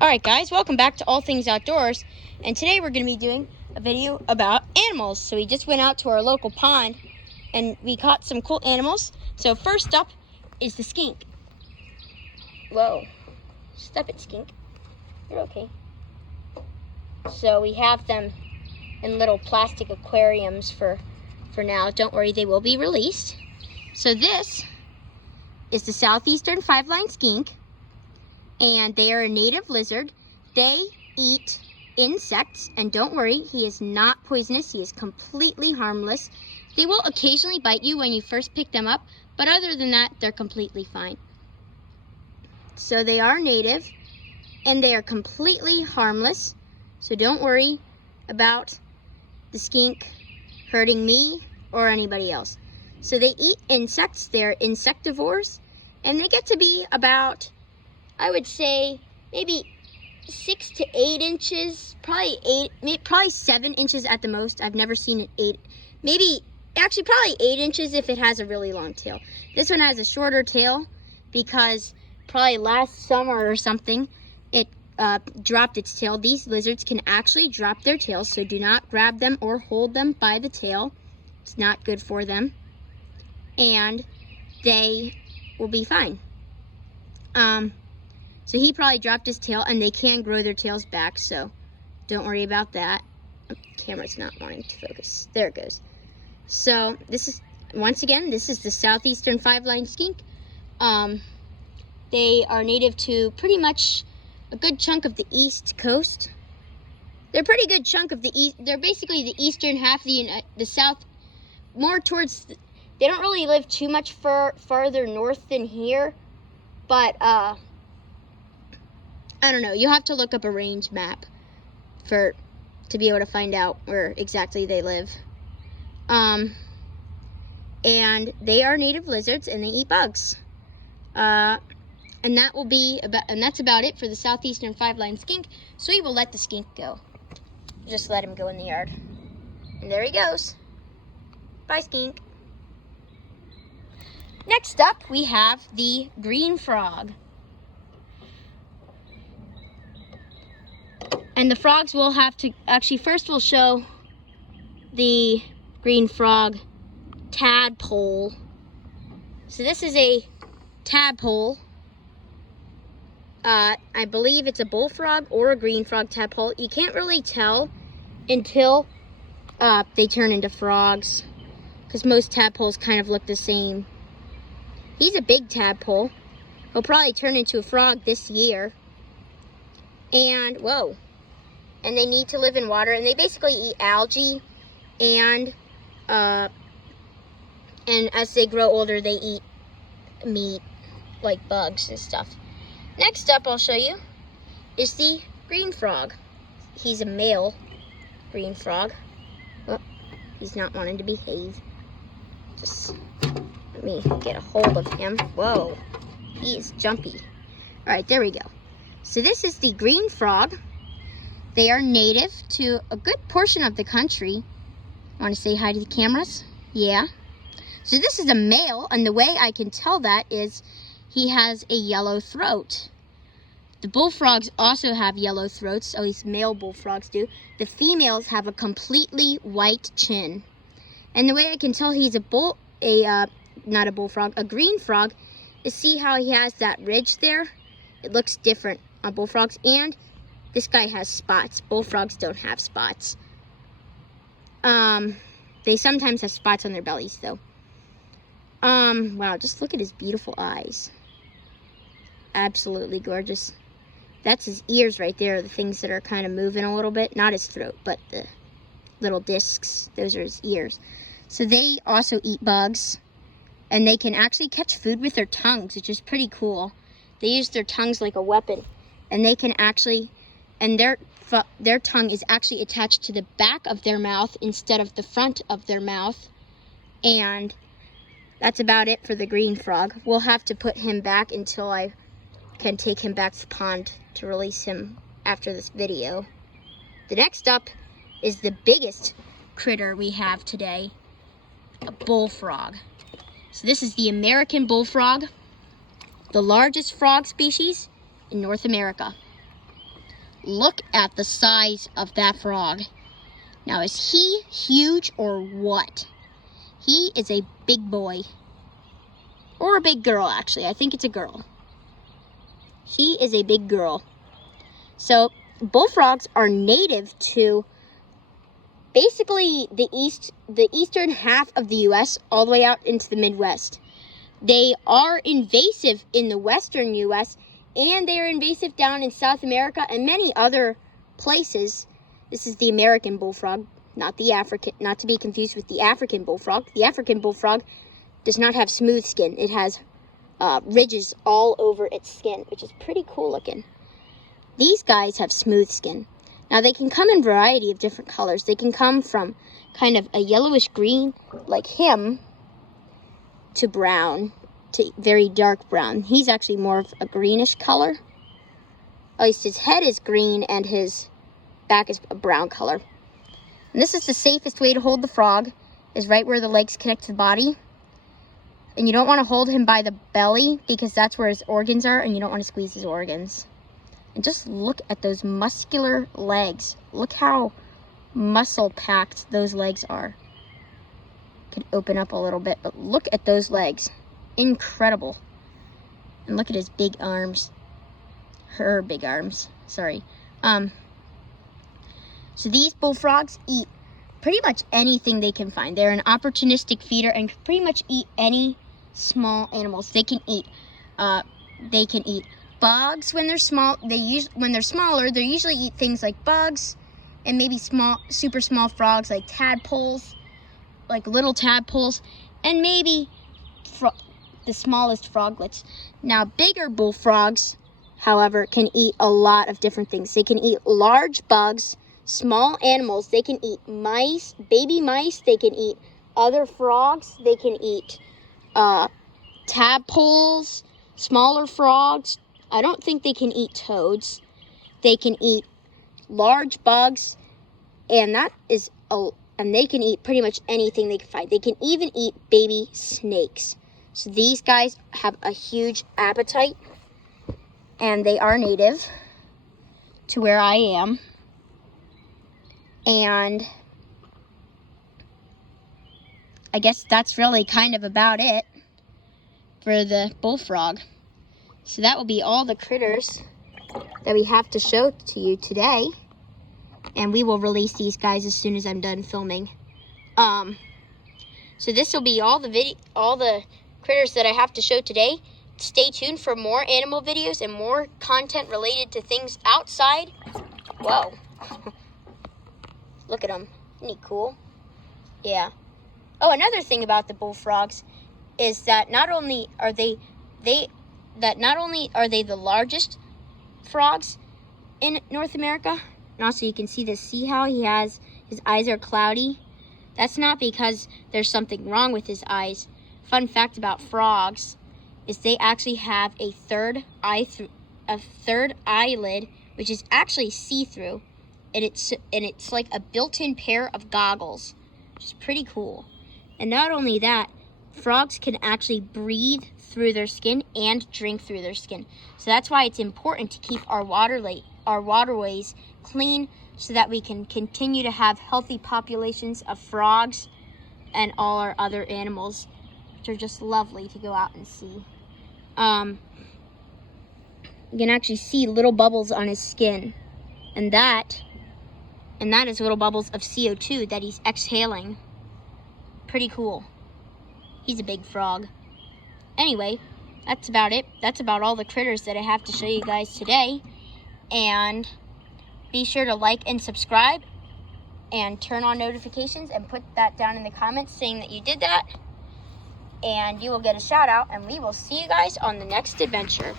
Alright guys, welcome back to All Things Outdoors, and today we're going to be doing a video about animals. So we just went out to our local pond and we caught some cool animals. So first up is the skink. Whoa, stop it, skink. You're okay. So we have them in little plastic aquariums for now. Don't worry, they will be released. So this is the Southeastern 5-line skink. And they are a native lizard. They eat insects, and don't worry, he is not poisonous. He is completely harmless. They will occasionally bite you when you first pick them up, but other than that, they're completely fine. So they are native, and they are completely harmless. So don't worry about the skink hurting me or anybody else. So they eat insects. They're insectivores, and they get to be about, I would say, maybe 6 to 8 inches, probably 7 inches at the most. I've never seen it 8, probably 8 inches if it has a really long tail. This one has a shorter tail because probably last summer or something, it dropped its tail. These lizards can actually drop their tails, so do not grab them or hold them by the tail. It's not good for them. And they will be fine. So he probably dropped his tail, and they can grow their tails back, so don't worry about that. The camera's not wanting to focus. There it goes. So this is, once again, this is the Southeastern 5-line skink. They are native to pretty much a good chunk of the East Coast. They're a pretty good chunk of the East. They're basically the eastern half of the South, more towards, they don't really live too much farther north than here, but I don't know. You'll have to look up a range map to be able to find out where exactly they live. And they are native lizards, and they eat bugs. And that's about it for the Southeastern 5-line skink. So we will let the skink go. Just let him go in the yard. And there he goes. Bye, skink. Next up, we have the green frog. And the frogs will have to, actually first we'll show the green frog tadpole. So this is a tadpole. I believe it's a bullfrog or a green frog tadpole. You can't really tell until they turn into frogs, because most tadpoles kind of look the same. He's a big tadpole. He'll probably turn into a frog this year. And, whoa. And they need to live in water, and they basically eat algae, and as they grow older, they eat meat, like bugs and stuff. Next up, I'll show you, is the green frog. He's a male green frog. Oh, he's not wanting to behave. Just let me get a hold of him. Whoa, he is jumpy. All right, there we go. So this is the green frog. They are native to a good portion of the country. Want to say hi to the cameras? Yeah. So this is a male, and the way I can tell that is he has a yellow throat. The bullfrogs also have yellow throats, at least male bullfrogs do. The females have a completely white chin. And the way I can tell he's a green frog, is see how he has that ridge there? It looks different on bullfrogs, and this guy has spots. Bullfrogs don't have spots. They sometimes have spots on their bellies, though. Wow, just look at his beautiful eyes. Absolutely gorgeous. That's his ears right there, the things that are kind of moving a little bit. Not his throat, but the little discs. Those are his ears. So they also eat bugs, and they can actually catch food with their tongues, which is pretty cool. They use their tongues like a weapon, and they can actually, and their tongue is actually attached to the back of their mouth instead of the front of their mouth. And that's about it for the green frog. We'll have to put him back until I can take him back to the pond to release him after this video. The next up is the biggest critter we have today, a bullfrog. So this is the American bullfrog, the largest frog species in North America. look at the size of that frog. Now, is he huge or what? He is a big boy. Or a big girl, actually. I think it's a girl. She is a big girl. So, bullfrogs are native to basically the eastern half of the U.S. all the way out into the Midwest. They are invasive in the western U.S. and they are invasive down in South America and many other places. This is the American bullfrog, not the African, not to be confused with the African bullfrog. The African bullfrog does not have smooth skin. It has ridges all over its skin, which is pretty cool looking. These guys have smooth skin. Now, they can come in a variety of different colors. They can come from kind of a yellowish green, like him, to brown, to very dark brown. He's actually more of a greenish color. At least his head is green and his back is a brown color. And this is the safest way to hold the frog, is right where the legs connect to the body. And you don't want to hold him by the belly because that's where his organs are, and you don't want to squeeze his organs. And just look at those muscular legs. Look how muscle-packed those legs are. Could open up a little bit, but look at those legs. Incredible. And look at his big arms. Her big arms. Sorry. So these bullfrogs eat pretty much anything they can find. They're an opportunistic feeder and can pretty much eat any small animals. They can eat bugs when they're small. When they're smaller, they usually eat things like bugs and maybe super small frogs like tadpoles, like little tadpoles, and maybe the smallest froglets. Now, bigger bullfrogs, however, can eat a lot of different things. They can eat large bugs, small animals. They can eat mice, baby mice. They can eat other frogs. They can eat tadpoles, smaller frogs. I don't think they can eat toads. They can eat large bugs, and they can eat pretty much anything they can find. They can even eat baby snakes. So these guys have a huge appetite, and they are native to where I am. And I guess that's really kind of about it for the bullfrog. So that will be all the critters that we have to show to you today. And we will release these guys as soon as I'm done filming. So this will be all the critters that I have to show today. Stay tuned for more animal videos and more content related to things outside. Whoa. Look at them. Isn't he cool? Yeah. Oh, another thing about the bullfrogs is that not only are they the largest frogs in North America, and also you can see how his eyes are cloudy. That's not because there's something wrong with his eyes. Fun fact about frogs is they actually have a third eyelid, which is actually see-through. And it's like a built-in pair of goggles, which is pretty cool. And not only that, frogs can actually breathe through their skin and drink through their skin. So that's why it's important to keep our waterways clean so that we can continue to have healthy populations of frogs and all our other animals, which are just lovely to go out and see. You can actually see little bubbles on his skin, and that is little bubbles of CO2 that he's exhaling. Pretty cool. He's a big frog. Anyway, that's about it. That's about all the critters that I have to show you guys today. And be sure to like and subscribe and turn on notifications and put that down in the comments saying that you did that. And you will get a shout out, and we will see you guys on the next adventure.